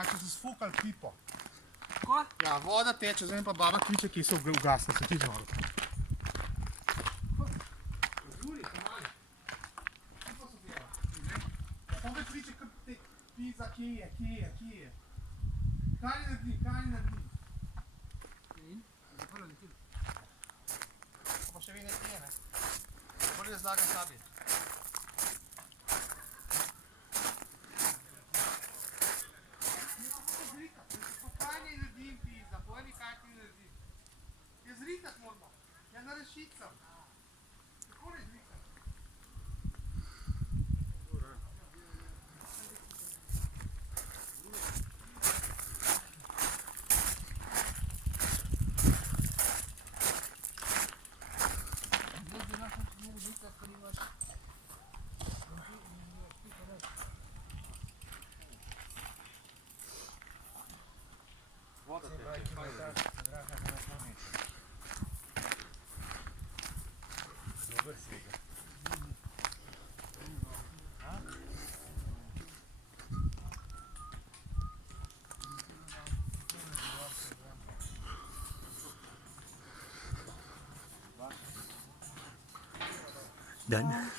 Če se sfukali pipo. Ko? Ja, voda teče, zdaj pa baba kliče, ki se ugasne, se ti zvoda. Zuri, pomali. Pipo so dela. Ja, to me kliče, kar te pizza, kje je. Kaj naredi? In? Zaprlo letim. Pa še vi ne kje, ne? Bolje zlagam sabi. Kaj ne naredim pizza? Povej mi, kaj ti naredim. Je zritat moramo. Ja, narešit sem. Kako ne zritat? Voda teče, kaj je? Dober si ga. Dan.